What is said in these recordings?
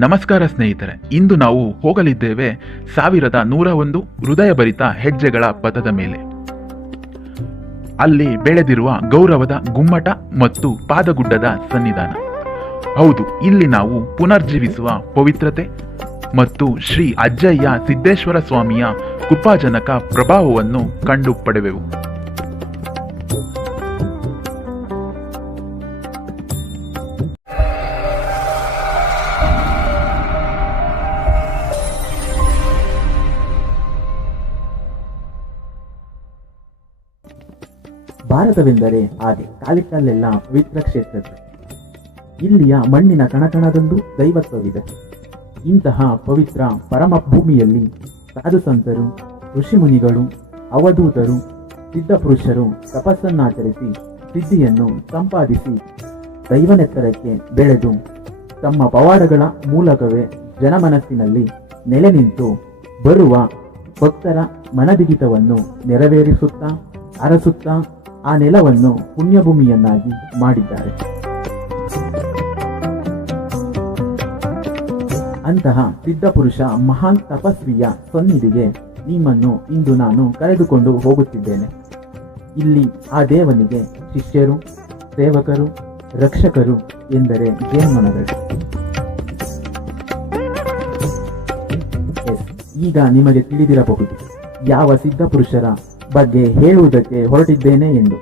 ನಮಸ್ಕಾರ ಸ್ನೇಹಿತರೆ, ಇಂದು ನಾವು ಹೋಗಲಿದ್ದೇವೆ 1101 ಹೃದಯಭರಿತ ಹೆಜ್ಜೆಗಳ ಪಥದ ಮೇಲೆ. ಅಲ್ಲಿ ಬೆಳೆದಿರುವ ಗೌರವದ ಗುಮ್ಮಟ ಮತ್ತು ಪಾದಗುಡ್ಡದ ಸನ್ನಿಧಾನ. ಹೌದು, ಇಲ್ಲಿ ನಾವು ಪುನರ್ಜೀವಿಸುವ ಪವಿತ್ರತೆ ಮತ್ತು ಶ್ರೀ ಅಜ್ಜಯ್ಯ ಸಿದ್ದೇಶ್ವರ ಸ್ವಾಮಿಯ ಕೃಪಾಜನಕ ಪ್ರಭಾವವನ್ನು ಕಂಡು ಪಡೆವೆವು. ಭಾರತವೆಂದರೆ ಹಾಗೆ ಕಾಲಿಟ್ಟಲ್ಲೆಲ್ಲ ಪವಿತ್ರ ಕ್ಷೇತ್ರಗಳು. ಇಲ್ಲಿಯ ಮಣ್ಣಿನ ಕಣಕಣದೊಂದು ದೈವತ್ವವಿದೆ. ಇಂತಹ ಪವಿತ್ರ ಪರಮ ಭೂಮಿಯಲ್ಲಿ ಸಾಧು ಸಂತರು, ಋಷಿಮುನಿಗಳು, ಅವಧೂತರು, ಸಿದ್ಧಪುರುಷರು ತಪಸ್ಸನ್ನಾಚರಿಸಿ ಸಿದ್ಧಿಯನ್ನು ಸಂಪಾದಿಸಿ ದೈವನೆತ್ತರಕ್ಕೆ ಬೆಳೆದು ತಮ್ಮ ಪವಾಡಗಳ ಮೂಲಕವೇ ಜನಮನಸ್ಸಿನಲ್ಲಿ ನೆಲೆ ನಿಂತು ಬರುವ ಭಕ್ತರ ಮನದಿಗಿತವನ್ನು ನೆರವೇರಿಸುತ್ತಾ ಅರಸುತ್ತಾ ಆ ನೆಲವನ್ನು ಪುಣ್ಯಭೂಮಿಯನ್ನಾಗಿ ಮಾಡಿದ್ದಾರೆ. ಅಂತಹ ಸಿದ್ಧಪುರುಷ ಮಹಾನ್ ತಪಸ್ವಿಯ ಸನ್ನಿಧಿಗೆ ನಿಮ್ಮನ್ನು ಇಂದು ನಾನು ಕರೆದುಕೊಂಡು ಹೋಗುತ್ತಿದ್ದೇನೆ. ಇಲ್ಲಿ ಆ ದೇವನಿಗೆ ಶಿಷ್ಯರು, ಸೇವಕರು, ರಕ್ಷಕರು ಎಂದರೆ ಜೇನುನೊಣಗಳು. ಈಗ ನಿಮಗೆ ತಿಳಿದಿರಬಹುದು ಯಾವ ಸಿದ್ಧಪುರುಷರ ಬಗ್ಗೆ ಹೇಳುವುದಕ್ಕೆ ಹೊರಟಿದ್ದೇನೆ ಎಂದು.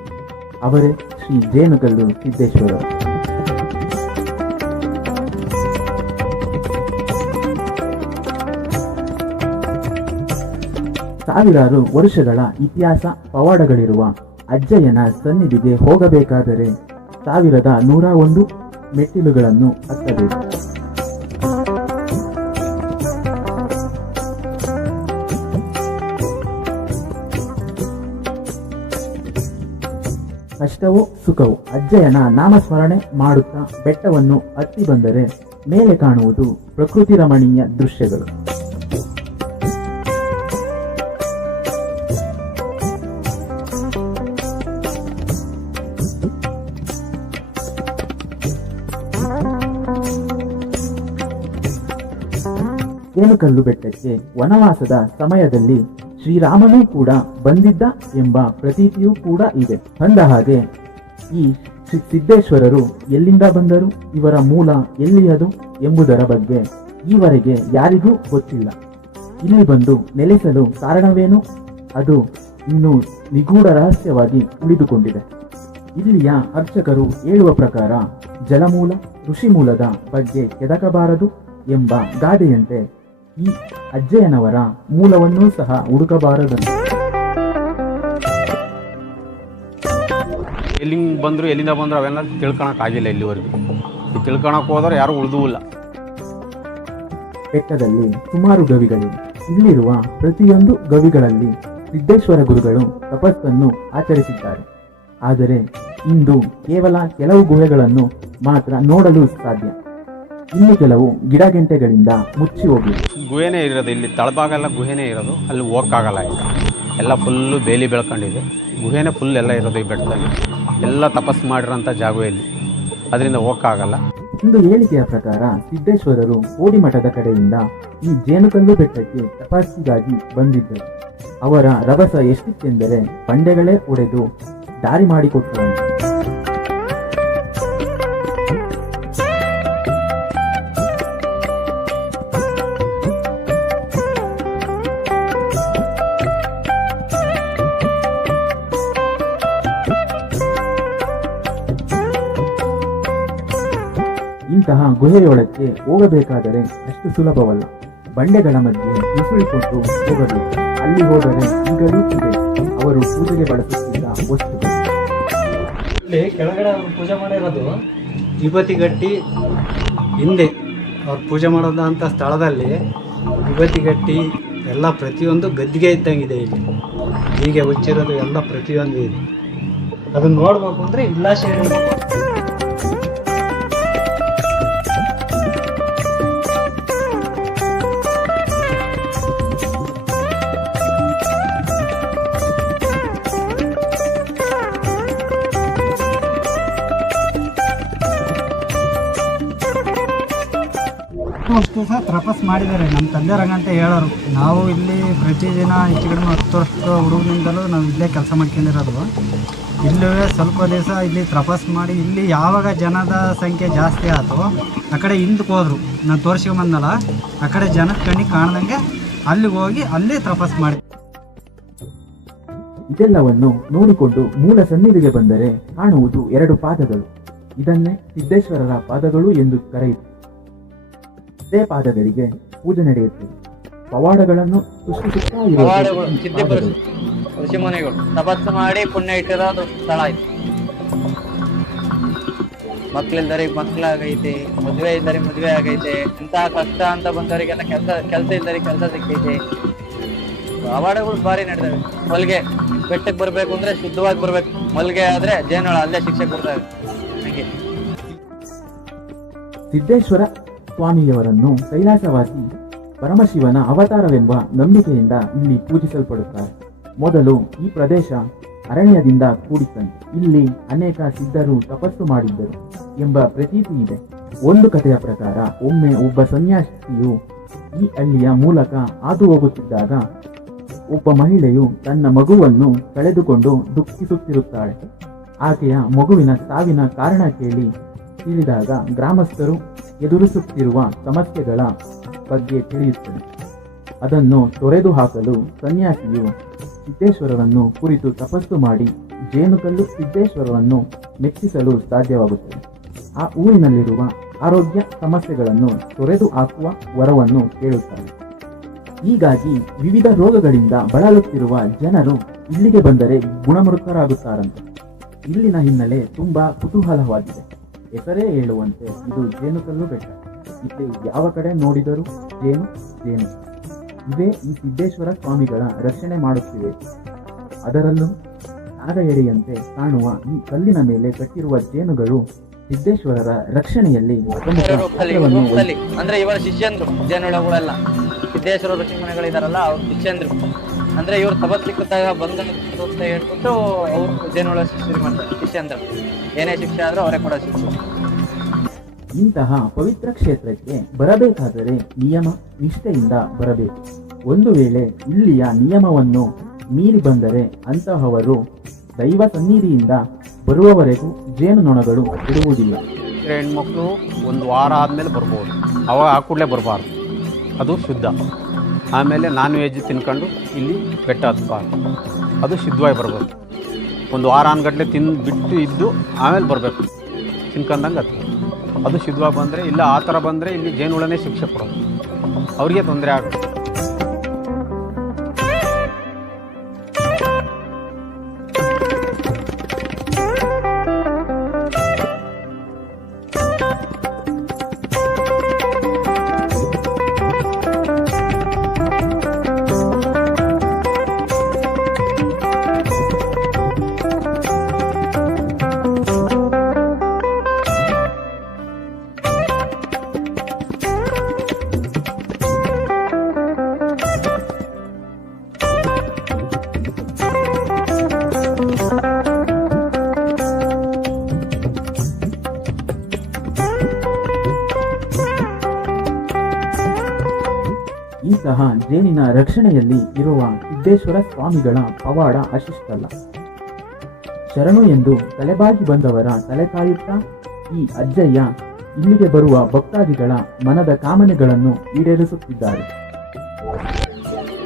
ಅವರೇ ಶ್ರೀ ಜೇನುಕಲ್ಲು ಸಿದ್ದೇಶ್ವರರು. ಸಾವಿರಾರು ವರ್ಷಗಳ ಇತಿಹಾಸ ಪವಾಡಗಳಿರುವ ಅಜ್ಜಯ್ಯನ ಸನ್ನಿಧಿಗೆ ಹೋಗಬೇಕಾದರೆ 1101 ಮೆಟ್ಟಿಲುಗಳನ್ನು ಹತ್ತಬೇಕು. ಕಷ್ಟವೋ ಸುಖವೋ ಅಜ್ಜಯ್ಯನ ನಾಮಸ್ಮರಣೆ ಮಾಡುತ್ತಾ ಬೆಟ್ಟವನ್ನು ಹತ್ತಿ ಬಂದರೆ ಮೇಲೆ ಕಾಣುವುದು ಪ್ರಕೃತಿ ರಮಣೀಯ ದೃಶ್ಯಗಳು. ಜೇನುಕಲ್ಲು ಬೆಟ್ಟಕ್ಕೆ ವನವಾಸದ ಸಮಯದಲ್ಲಿ ಶ್ರೀರಾಮನೂ ಕೂಡ ಬಂದಿದ್ದ ಎಂಬ ಪ್ರತೀತಿಯೂ ಕೂಡ ಇದೆ. ಅಂದ ಹಾಗೆ ಈ ಸಿದ್ದೇಶ್ವರರು ಎಲ್ಲಿಂದ ಬಂದರು, ಇವರ ಮೂಲ ಎಲ್ಲಿಯದು ಎಂಬುದರ ಬಗ್ಗೆ ಈವರೆಗೆ ಯಾರಿಗೂ ಗೊತ್ತಿಲ್ಲ. ಇಲ್ಲಿ ಬಂದು ನೆಲೆಸಲು ಕಾರಣವೇನು, ಅದು ಇನ್ನೂ ನಿಗೂಢ ರಹಸ್ಯವಾಗಿ ಉಳಿದುಕೊಂಡಿದೆ. ಇಲ್ಲಿಯ ಅರ್ಚಕರು ಹೇಳುವ ಪ್ರಕಾರ ಜಲಮೂಲ, ಋಷಿಮೂಲದ ಬಗ್ಗೆ ಕೆದಕಬಾರದು ಎಂಬ ಗಾದೆಯಂತೆ ಈ ಅಜ್ಜಯ್ಯನವರ ಮೂಲವನ್ನೂ ಸಹ ಹುಡುಕಬಾರದಂತೆ. ಎಲ್ಲಿಂದ ಬಂದ್ರು ಅವೆಲ್ಲ ತಿಳ್ಕೊಳಕ್ ಆಗಿಲ್ಲ. ಇಲ್ಲಿವರೆಗೂ ತಿಳ್ಕೊಳಕ್ ಹೋದ್ರೆ ಯಾರು ಉಳಿದೂ ಇಲ್ಲ. ಬೆಟ್ಟದಲ್ಲಿ ಸುಮಾರು ಗವಿಗಳಿವೆ. ಇಲ್ಲಿರುವ ಪ್ರತಿಯೊಂದು ಗವಿಗಳಲ್ಲಿ ಸಿದ್ದೇಶ್ವರ ಗುರುಗಳು ತಪಸ್ಸನ್ನು ಆಚರಿಸಿದ್ದಾರೆ. ಆದರೆ ಇಂದು ಕೇವಲ ಕೆಲವು ಗುಹೆಗಳನ್ನು ಮಾತ್ರ ನೋಡಲು ಸಾಧ್ಯ. ಇನ್ನು ಕೆಲವು ಗಿಡಗೆಂಟೆಗಳಿಂದ ಮುಚ್ಚಿ ಹೋಗಿದೆ. ಗುಹೆನೇ ಇರೋದು, ಇಲ್ಲಿ ತಳಭಾಗ ಎಲ್ಲ ಗುಹೆನೇ ಇರೋದು. ಅಲ್ಲಿ ಹೋಗಕ್ಕಾಗಲ್ಲ. ಈಗ ಎಲ್ಲ ಫುಲ್ಲು ಬೇಲಿ ಬೆಳ್ಕೊಂಡಿದೆ. ಗುಹೆನೇ ಫುಲ್ ಎಲ್ಲ ಇರೋದು ಈ ಬೆಟ್ಟದಲ್ಲಿ. ಎಲ್ಲ ತಪಸ್ಸು ಮಾಡಿರೋಂಥ ಜಾಗ ಇಲ್ಲಿ, ಅದರಿಂದ ಹೋಗಕ್ಕಾಗಲ್ಲ. ಒಂದು ಹೇಳಿಕೆಯ ಪ್ರಕಾರ ಸಿದ್ದೇಶ್ವರರು ಕೋಡಿಮಠದ ಕಡೆಯಿಂದ ಈ ಜೇನುಕಲ್ಲು ಬೆಟ್ಟಕ್ಕೆ ತಪಸ್ಸಿಗಾಗಿ ಬಂದಿದ್ದರು. ಅವರ ರಭಸ ಎಷ್ಟಿತ್ತೆಂದರೆ ಬಂಡೆಗಳೇ ಒಡೆದು ದಾರಿ ಮಾಡಿಕೊಟ್ಟರು. ಇಂತಹ ಗುಹೆಯೊಳಕ್ಕೆ ಹೋಗಬೇಕಾದರೆ ಅಷ್ಟು ಸುಲಭವಲ್ಲ. ಬಂಡೆಗಳ ಮಧ್ಯೆ ನುಸುಳಿಕೊಂಡು ಹೋಗಬೇಕು. ಅಲ್ಲಿ ಹೋದರೆ ಈಗಲೂ ಇದೆ ಅವರು ಪೂಜೆಗೆ ಬಳಸುತ್ತಿದ್ದ ವಸ್ತುಗಳು. ಇಲ್ಲಿ ಕೆಳಗಡೆ ಅವರು ಪೂಜೆ ಮಾಡಿರೋದು ವಿಭೂತಿ ಗಟ್ಟಿ. ಹಿಂದೆ ಅವ್ರು ಪೂಜೆ ಮಾಡೋದಂಥ ಸ್ಥಳದಲ್ಲಿ ವಿಭೂತಿ ಗಟ್ಟಿ ಎಲ್ಲ ಪ್ರತಿಯೊಂದು ಗದ್ದಿಗೆ ಇದ್ದಂಗಿದೆ. ಇಲ್ಲಿ ಹೀಗೆ ಹುಚ್ಚಿರೋದು ಎಲ್ಲ ಪ್ರತಿಯೊಂದು ಇದೆ. ಅದನ್ನ ನೋಡ್ಬೇಕು ಅಂದರೆ ವಿಲಾಸ ಅಷ್ಟು ದಿವಸ ತಪಸ್ ಮಾಡಿದ್ದಾರೆ. ನಮ್ಮ ತಂದೆರಂಗಂತ ಹೇಳೋರು. ನಾವು ಇಲ್ಲಿ ಪ್ರತಿದಿನ ಹೆಚ್ಚು ಕಡಿಮೆ 10 ವರ್ಷದ ಹುಡುಗನಿಂದಲೂ ನಾವು ಇಲ್ಲೇ ಕೆಲಸ ಮಾಡ್ಕೊಂಡಿರೋದು. ಇಲ್ಲೇ ಸ್ವಲ್ಪ ದಿವಸ ಇಲ್ಲಿ ತಪಸ್ ಮಾಡಿ ಇಲ್ಲಿ ಯಾವಾಗ ಜನದ ಸಂಖ್ಯೆ ಜಾಸ್ತಿ ಆಯಿತು ಆ ಕಡೆ ಹಿಂದಕ್ಕೆ ಹೋದ್ರು. ನಾನು ತೋರಿಸ್ಕೊಂಬಂದಲ್ಲ, ಆ ಕಡೆ ಜನದ ಕಣ್ಣಿಗೆ ಕಾಣ್ದಂಗೆ ಅಲ್ಲಿಗೆ ಹೋಗಿ ಅಲ್ಲಿ ತಪಸ್ ಮಾಡಿ. ಇದೆಲ್ಲವನ್ನು ನೋಡಿಕೊಂಡು ಮೂಲ ಸನ್ನಿಧಿಗೆ ಬಂದರೆ ಕಾಣುವುದು 2 ಪಾದಗಳು. ಇದನ್ನೇ ಸಿದ್ದೇಶ್ವರರ ಪಾದಗಳು ಎಂದು ಕರೆಯುತ್ತಾರೆ. ಇದೇ ಪಾದಗಳಿಗೆ ಪೂಜೆ ನಡೆಯುತ್ತದೆ. ಪವಾಡಗಳನ್ನು ಸೃಷ್ಟಿಸುತ್ತಾ ಇರುವ ಸಿದ್ಧಿಪುರುಷ ಋಷಿಮುನಿಗಳು ತಪಸ್ಸು ಮಾಡಿ ಪುಣ್ಯ ಇಟ್ಟಿರೋದು ಸ್ಥಳ ಇದು. ಮಕ್ಳಿಲ್ದರಿಗೆ ಮಕ್ಳಾಗೈತೆ, ಮದುವೆ ಇದ್ದರಿಗೆ ಮದುವೆ ಆಗೈತೆ, ಇಂತಹ ಕಷ್ಟ ಅಂತ ಬಂದವರಿಗೆಲ್ಲ ಕೆಲಸ ಇದ್ದರಿಗೆ ಕೆಲಸ ಸಿಕ್ಕೈತೆ. ಪವಾಡಗಳು ಭಾರಿ ನಡೆದವೆ. ಮಲ್ಗೆ ಬೆಟ್ಟಕ್ಕೆ ಬರ್ಬೇಕು ಅಂದ್ರೆ ಶುದ್ಧವಾಗಿ ಬರ್ಬೇಕು. ಮಲ್ಗೆ ಆದ್ರೆ ಜೇನುಳ ಅಲ್ಲೇ ಶಿಕ್ಷೆ ಕೊಡ್ತಾರೆ. ಹಂಗೆ ಸಿದ್ದೇಶ್ವರ ಸ್ವಾಮಿಯವರನ್ನು ಕೈಲಾಸವಾಸಿ ಪರಮಶಿವನ ಅವತಾರವೆಂಬ ನಂಬಿಕೆಯಿಂದ ಇಲ್ಲಿ ಪೂಜಿಸಲ್ಪಡುತ್ತಾರೆ. ಮೊದಲು ಈ ಪ್ರದೇಶ ಅರಣ್ಯದಿಂದ ಕೂಡಿತ್ತಂತೆ. ಇಲ್ಲಿ ಅನೇಕ ಸಿದ್ಧರು ತಪಸ್ಸು ಮಾಡಿದ್ದರು ಎಂಬ ಪ್ರತೀತಿ ಇದೆ. ಒಂದು ಕಥೆಯ ಪ್ರಕಾರ ಒಮ್ಮೆ ಒಬ್ಬ ಸನ್ಯಾಸಿಯು ಈ ಹಳ್ಳಿಯ ಮೂಲಕ ಹಾದು ಹೋಗುತ್ತಿದ್ದಾಗ ಒಬ್ಬ ಮಹಿಳೆಯು ತನ್ನ ಮಗುವನ್ನು ಕಳೆದುಕೊಂಡು ದುಃಖಿಸುತ್ತಿರುತ್ತಾಳೆ. ಆಕೆಯ ಮಗುವಿನ ಸಾವಿನ ಕಾರಣ ತಿಳಿದಾಗ ಗ್ರಾಮಸ್ಥರು ಎದುರಿಸುತ್ತಿರುವ ಸಮಸ್ಯೆಗಳ ಬಗ್ಗೆ ತಿಳಿಯುತ್ತದೆ. ಅದನ್ನು ತೊರೆದು ಹಾಕಲು ಸನ್ಯಾಸಿಯು ಸಿದ್ದೇಶ್ವರರನ್ನು ಕುರಿತು ತಪಸ್ಸು ಮಾಡಿ ಜೇನುಕಲ್ಲು ಸಿದ್ದೇಶ್ವರರನ್ನು ಮೆಚ್ಚಿಸಲು ಸಾಧ್ಯವಾಗುತ್ತದೆ. ಆ ಊರಿನಲ್ಲಿರುವ ಆರೋಗ್ಯ ಸಮಸ್ಯೆಗಳನ್ನು ತೊರೆದು ಹಾಕುವ ವರವನ್ನು ಕೇಳುತ್ತಾರೆ. ಹೀಗಾಗಿ ವಿವಿಧ ರೋಗಗಳಿಂದ ಬಳಲುತ್ತಿರುವ ಜನರು ಇಲ್ಲಿಗೆ ಬಂದರೆ ಗುಣಮುಖರಾಗುತ್ತಾರಂತೆ. ಇಲ್ಲಿನ ಹಿನ್ನೆಲೆ ತುಂಬಾ ಕುತೂಹಲವಾಗಿದೆ. ಹೆಸರೇ ಹೇಳುವಂತೆ ಇದು ಜೇನುಕಲ್ಲು ಬೆಟ್ಟ. ಇಲ್ಲಿ ಯಾವ ಕಡೆ ನೋಡಿದರೂ ಜೇನು ಜೇನು. ಇವೇ ಈ ಸಿದ್ದೇಶ್ವರ ಸ್ವಾಮಿಗಳ ರಕ್ಷಣೆ ಮಾಡುತ್ತಿವೆ. ಅದರಲ್ಲೂ ನಾಗಎಡೆಯಂತೆ ಕಾಣುವ ಈ ಕಲ್ಲಿನ ಮೇಲೆ ಕಟ್ಟಿರುವ ಜೇನುಗಳು ಸಿದ್ದೇಶ್ವರರ ರಕ್ಷಣೆಯಲ್ಲಿ ಪ್ರಮುಖ ಪಾತ್ರವನ್ನು ವಹಿಸುತ್ತವೆ. ಅಂದ್ರೆ ಇವರ ಶಿಷ್ಯಂದ್ರು ಜೇನುಳಗಳೆಲ್ಲ ಸಿದ್ದೇಶ್ವರ ಋಷಿಮುನಿಗಳಿದಾರಲ್ಲ ಅವ್ರ ಶಿಷ್ಯಂದ್ರು. ಅಂದ್ರೆ ಇವ್ರು ತಪಸ್ ಸಿಕ್ಕಿದಾಗ ಬಂದ ಅಂತ ಹೇಳ್ಬಿಟ್ಟು ಅವ್ರು ಜೇನುಳ ಶಿಷ್ಯರು ಮಾಡ್ತಾರೆ. ಶಿಷ್ಯಂದ್ರು ಏನೇ ಶಿಕ್ಷೆ ಆದ್ರೂ ಅವರೇ ಕೂಡ ಶಿಕ್ಷೆ. ಇಂತಹ ಪವಿತ್ರ ಕ್ಷೇತ್ರಕ್ಕೆ ಬರಬೇಕಾದರೆ ನಿಯಮ ನಿಷ್ಠೆಯಿಂದ ಬರಬೇಕು. ಒಂದು ವೇಳೆ ಇಲ್ಲಿಯ ನಿಯಮವನ್ನು ಮೀರಿ ಬಂದರೆ ಅಂತಹವರು ದೈವ ಸನ್ನಿಧಿಯಿಂದ ಬರುವವರೆಗೂ ಜೇನುನೊಣಗಳು ಬಿಡುವುದಿಲ್ಲ. ಹೆಣ್ಮಕ್ಳು 1 ವಾರ ಆದಮೇಲೆ ಬರ್ಬೋದು. ಅವಾಗ ಆ ಕೂಡಲೇ ಬರಬಾರ್ದು, ಅದು ಶುದ್ಧ. ಆಮೇಲೆ ನಾನ್ ವೆಜ್ ತಿನ್ಕೊಂಡು ಇಲ್ಲಿ ಬೆಟ್ಟ ಹತ್ಬಾರ್ದು, ಅದು ಶುದ್ಧವಾಗಿ ಬರ್ಬೇಕು. 1 ವಾರ ಅನ್ಗಟ್ಲೆ ಬಿಟ್ಟು ಇದ್ದು ಆಮೇಲೆ ಬರಬೇಕು. ತಿನ್ಕೊಂಡಂಗೆ ಅದು ಶುದ್ಧವಾಗಿ ಬಂದರೆ, ಇಲ್ಲ ಆ ಥರ ಬಂದರೆ ಇಲ್ಲಿ ಜೇನುಳನೇ ಶಿಕ್ಷೆ ಕೊಡೋದು, ಅವ್ರಿಗೆ ತೊಂದರೆ ಆಗುತ್ತೆ. ಇಂತಹ ಜೇನಿನ ರಕ್ಷಣೆಯಲ್ಲಿ ಇರುವ ಸಿದ್ದೇಶ್ವರ ಸ್ವಾಮಿಗಳ ಪವಾಡ ಅಶಿಷ್ಟಲ್ಲ. ಶರಣು ಎಂದು ತಲೆಬಾಗಿ ಬಂದವರ ತಲೆ ಕಾಯುತ್ತಾ ಈ ಅಜ್ಜಯ್ಯ ಇಲ್ಲಿಗೆ ಬರುವ ಭಕ್ತಾದಿಗಳ ಮನದ ಕಾಮನೆಗಳನ್ನು ಈಡೇರಿಸುತ್ತಿದ್ದಾರೆ.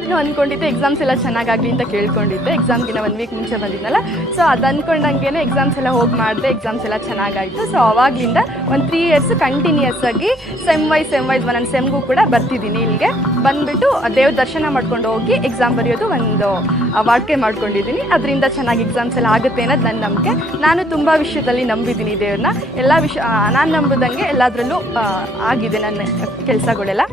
ನಾನು ಅಂದ್ಕೊಂಡಿದ್ದೆ ಎಕ್ಸಾಮ್ಸ್ ಎಲ್ಲ ಚೆನ್ನಾಗಾಗಲಿ ಅಂತ ಕೇಳ್ಕೊಂಡಿದ್ದೆ. ಎಕ್ಸಾಮ್ಗಿನ 1 ವೀಕ್ ಮುಂಚೆ ಬಂದಿದ್ನಲ್ಲ, ಸೊ ಅದು ಅಂದ್ಕೊಂಡಂಗೆ ಎಕ್ಸಾಮ್ಸ್ ಎಲ್ಲ ಹೋಗಿ ಮಾಡಿದೆ. ಎಕ್ಸಾಮ್ಸ್ ಎಲ್ಲ ಚೆನ್ನಾಗಾಯಿತು. ಸೊ ಅವಾಗಲಿಂದ ಒಂದು 3 ಇಯರ್ಸ್ ಕಂಟಿನ್ಯೂಸ್ ಆಗಿ ಸೆಮ್ ವೈಸ್ ಒಂದೊಂದು ಸೆಮ್ಗೂ ಕೂಡ ಬರ್ತಿದ್ದೀನಿ. ಇಲ್ಲಿಗೆ ಬಂದುಬಿಟ್ಟು ದೇವ್ರ ದರ್ಶನ ಮಾಡ್ಕೊಂಡು ಹೋಗಿ ಎಕ್ಸಾಮ್ ಬರೆಯೋದು ಒಂದು ವಾಡಿಕೆ ಮಾಡ್ಕೊಂಡಿದ್ದೀನಿ. ಅದರಿಂದ ಚೆನ್ನಾಗಿ ಎಕ್ಸಾಮ್ಸ್ ಎಲ್ಲ ಆಗುತ್ತೆ ಅನ್ನೋದು ನನ್ನ ನಂಬಿಕೆ. ನಾನು ತುಂಬ ವಿಷಯದಲ್ಲಿ ನಂಬಿದ್ದೀನಿ ದೇವ್ರನ್ನ. ಎಲ್ಲ ವಿಷಯ ನಾನು ನಂಬಿದಂಗೆ ಎಲ್ಲದರಲ್ಲೂ ಆಗಿದೆ ನನ್ನ ಕೆಲಸಗಳೆಲ್ಲ.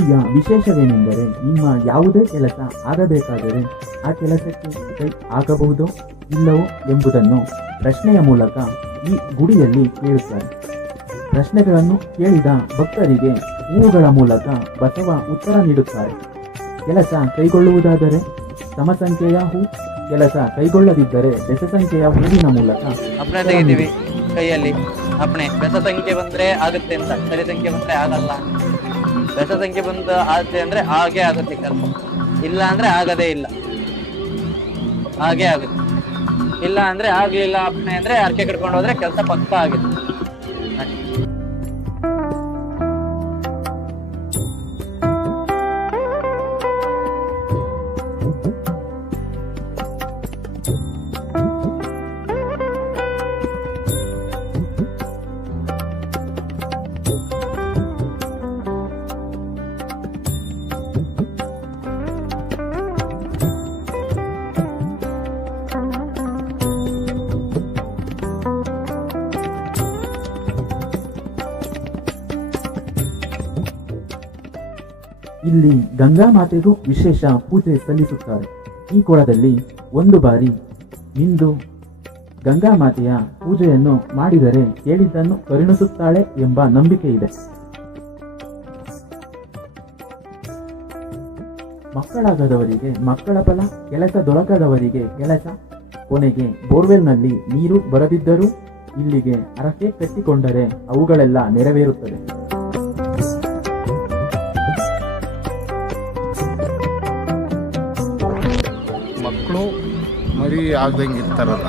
ಇಲ್ಲಿಯ ವಿಶೇಷವೇನೆಂದರೆ ನಿಮ್ಮ ಯಾವುದೇ ಕೆಲಸ ಆಗಬೇಕಾದರೆ ಆ ಕೆಲಸಕ್ಕೆ ಕೈ ಹಾಕಬಹುದೋ ಇಲ್ಲವೋ ಎಂಬುದನ್ನು ಪ್ರಶ್ನೆಯ ಮೂಲಕ ಈ ಗುಡಿಯಲ್ಲಿ ಕೇಳುತ್ತಾರೆ. ಪ್ರಶ್ನೆಗಳನ್ನು ಕೇಳಿದ ಭಕ್ತರಿಗೆ ಹೂವುಗಳ ಮೂಲಕ ಬಸವ ಉತ್ತರ ನೀಡುತ್ತಾರೆ. ಕೆಲಸ ಕೈಗೊಳ್ಳುವುದಾದರೆ ಸಮಸಂಖ್ಯೆಯ ಹೂ, ಕೆಲಸ ಕೈಗೊಳ್ಳದಿದ್ದರೆ ಬೆಸ ಸಂಖ್ಯೆಯ ಹೂವಿನ ಮೂಲಕ ಅಪ್ಪಣೆ ತೆಗಿತೀವಿ ಕೈಯಲ್ಲಿ. ಅಪ್ಪಣೆ. ಬೆಸ ಸಂಖ್ಯೆ ಬಂದ್ರೆ ಆಗುತ್ತೆ ಅಂತ, ಸರಿ ಸಂಖ್ಯೆ ಬಂದ್ರೆ ಆಗಲ್ಲ. ಬೆಸ ಸಂಖ್ಯೆ ಬಂದ ಆಗುತ್ತೆ ಅಂದ್ರೆ ಹಾಗೆ ಆಗುತ್ತೆ ಕೆಲಸ, ಇಲ್ಲ ಅಂದ್ರೆ ಆಗದೇ ಇಲ್ಲ, ಹಾಗೆ ಆಗುತ್ತೆ. ಇಲ್ಲ ಅಂದ್ರೆ ಆಗ್ಲಿಲ್ಲ ಅಪ್ಪಣೆ ಅಂದ್ರೆ ಅರ್ಕೆ ಕಟ್ಕೊಂಡು ಹೋದ್ರೆ ಕೆಲಸ ಪಕ್ಕ ಆಗುತ್ತೆ. ಇಲ್ಲಿ ಗಂಗಾ ಮಾತೆಗೂ ವಿಶೇಷ ಪೂಜೆ ಸಲ್ಲಿಸುತ್ತಾರೆ. ಈ ಕೊಳದಲ್ಲಿ ಒಂದು ಬಾರಿ ಮಿಂದು ಗಂಗಾ ಮಾತೆಯ ಪೂಜೆಯನ್ನು ಮಾಡಿದರೆ ಕೇಳಿದ್ದನ್ನು ಕರುಣಿಸುತ್ತಾಳೆ ಎಂಬ ನಂಬಿಕೆ ಇದೆ. ಮಕ್ಕಳಾಗದವರಿಗೆ ಮಕ್ಕಳ ಫಲ, ಕೆಲಸ ದೊರಕದವರಿಗೆ ಕೆಲಸ, ಕೊನೆಗೆ ಬೋರ್ವೆಲ್ನಲ್ಲಿ ನೀರು ಬರದಿದ್ದರೂ ಇಲ್ಲಿಗೆ ಹರಕೆ ಕಟ್ಟಿಕೊಂಡರೆ ಅವುಗಳೆಲ್ಲ ನೆರವೇರುತ್ತದೆ. ಮಕ್ಕಳು ಮರಿ ಆಗ್ದಂಗೆ ಇರ್ತಾರಲ್ಲ,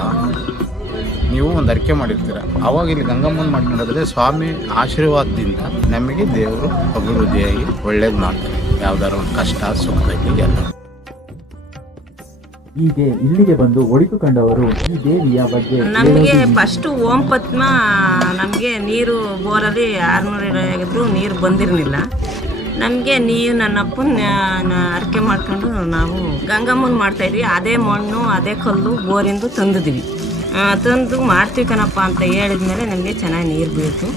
ನೀವು ಒಂದು ಅರಿಕೆ ಮಾಡಿರ್ತೀರ, ಅವಾಗ ಇಲ್ಲಿ ಗಂಗಮ್ಮನ ಮಾಡ್ಕೊಂಡ್ರೆ ಸ್ವಾಮಿ ಆಶೀರ್ವಾದದಿಂದ ನಮಗೆ ದೇವರು ಅಭಿವೃದ್ಧಿಯಾಗಿ ಒಳ್ಳೇದು ಮಾಡ್ತಾರೆ. ಯಾವ್ದಾರು ಒಂದು ಕಷ್ಟ ಸುಖದಲ್ಲಿ ಎಲ್ಲ. ಹೀಗೆ ಇಲ್ಲಿಗೆ ಬಂದು ಒಳಿತುಕೊಂಡವರು ಈ ದೇವಿಯ ಬಗ್ಗೆ ನಮಗೆ ಫಸ್ಟು ಓಂ ಪದ್ಮ ನಮಗೆ ನೀರು ಬೋರಲ್ಲಿ 600 ಆಗಿದ್ರು ನೀರು ಬಂದಿರಲಿಲ್ಲ. ನಮಗೆ ನೀವು ನನ್ನಪ್ಪನ ಅರಕೆ ಮಾಡ್ಕೊಂಡು ನಾವು ಗಂಗಮ್ಮನ ಮಾಡ್ತಾಯಿದ್ವಿ. ಅದೇ ಮಣ್ಣು ಅದೇ ಕಲ್ಲು ಬೋರಿಂದು ತಂದಿದ್ವಿ. ತಂದು ಮಾಡ್ತೀವಿ ಕಣಪ್ಪ ಅಂತ ಹೇಳಿದ್ಮೇಲೆ ನಮಗೆ ಚೆನ್ನಾಗಿ ನೀರು ಬೀಳ್ತು.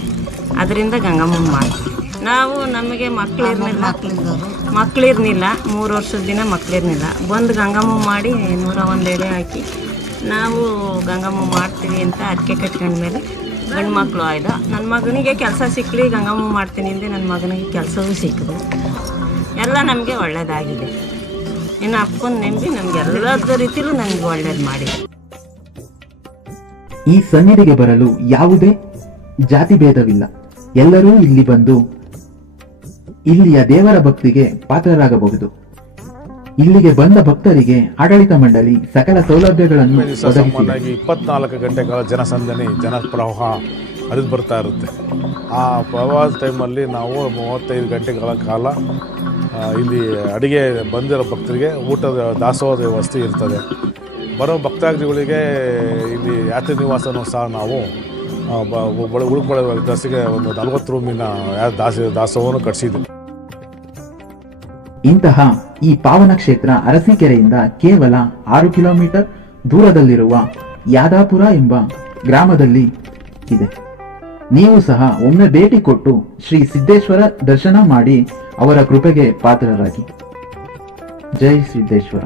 ಅದರಿಂದ ಗಂಗಮ್ಮನ ಮಾಡ್ತೀವಿ ನಾವು. ನಮಗೆ ಮಕ್ಕಳಿರ್ನಿಲ್ಲ 3 ವರ್ಷದ ದಿನ ಮಕ್ಕಳಿರ್ನಿಲ್ಲ. ಬಂದು ಗಂಗಮ್ಮ ಮಾಡಿ 101 ಎಡೆ ಹಾಕಿ ನಾವು ಗಂಗಮ್ಮ ಮಾಡ್ತೀವಿ ಅಂತ ಅರಕೆ ಕಟ್ಕೊಂಡ್ಮೇಲೆ ಗಂಡು ಮಕ್ಕಳು ಆಯ್ದು. ನನ್ನ ಮಗನಿಗೆ ಕೆಲಸ ಸಿಕ್ಕಲಿ, ಗಂಗಮ್ಮ ಮಾಡ್ತೀನಿ ಅಂದರೆ ನನ್ನ ಮಗನಿಗೆ ಕೆಲಸವೂ ಸಿಕ್ಕಿದೆ. ಎಲ್ಲ ನಮಗೆ ಒಳ್ಳೆಯದಾಗಿದೆ. ಇನ್ನು ಅಪ್ಪನ ನೆಮ್ಮದಿ ನಮಗೆ ಎಲ್ಲದ ರೀತಿಯಲ್ಲೂ ನಮಗೆ ಒಳ್ಳೇದು ಮಾಡಿದೆ. ಈ ಸನ್ನಿಧಿಗೆ ಬರಲು ಯಾವುದೇ ಜಾತಿ ಭೇದವಿಲ್ಲ. ಎಲ್ಲರೂ ಇಲ್ಲಿ ಬಂದು ಇಲ್ಲಿಯ ದೇವರ ಭಕ್ತಿಗೆ ಪಾತ್ರರಾಗಬಹುದು. ಇಲ್ಲಿಗೆ ಬಂದ ಭಕ್ತರಿಗೆ ಆಡಳಿತ ಮಂಡಳಿ ಸಕಲ ಸೌಲಭ್ಯಗಳನ್ನು ಒದಗಿಸಿದೆ. 24 ಗಂಟೆಗಳ ಜನಸಂದಣಿ, ಜನಪ್ರವಾಹ ಹರಿದು ಬರ್ತಾ ಇರುತ್ತೆ. ಆ ಪ್ರವಾಹದ ಟೈಮಲ್ಲಿ ನಾವು 35 ಗಂಟೆಗಳ ಕಾಲ ಇಲ್ಲಿ ಅಡಿಗೆ ಬಂದಿರೋ ಭಕ್ತರಿಗೆ ಊಟದ ದಾಸೋಹದ ವ್ಯವಸ್ಥೆ ಇರ್ತದೆ. ಬರೋ ಭಕ್ತಾದಿಗಳಿಗೆ ಇಲ್ಲಿ ಯಾತ್ರಿ ನಿವಾಸನೂ ಸಹ ನಾವು ಉಳ್ಕೊಳ್ಳೋ ದಸಿಗೆ ಒಂದು 40 ರೂಮಿನ ದಾಸೋಹವನ್ನು ಕಟ್ಟಿಸಿದ್ವಿ. ಇಂತಹ ಈ ಪಾವನ ಕ್ಷೇತ್ರ ಅರಸೀಕೆರೆಯಿಂದ ಕೇವಲ 6 ಕಿಲೋಮೀಟರ್ ದೂರದಲ್ಲಿರುವ ಯಾದಾಪುರ ಎಂಬ ಗ್ರಾಮದಲ್ಲಿ ಇದೆ. ನೀವು ಸಹ ಒಮ್ಮೆ ಭೇಟಿ ಕೊಟ್ಟು ಶ್ರೀ ಸಿದ್ದೇಶ್ವರ ದರ್ಶನ ಮಾಡಿ ಅವರ ಕೃಪೆಗೆ ಪಾತ್ರರಾಗಿ. ಜೈ ಸಿದ್ದೇಶ್ವರ.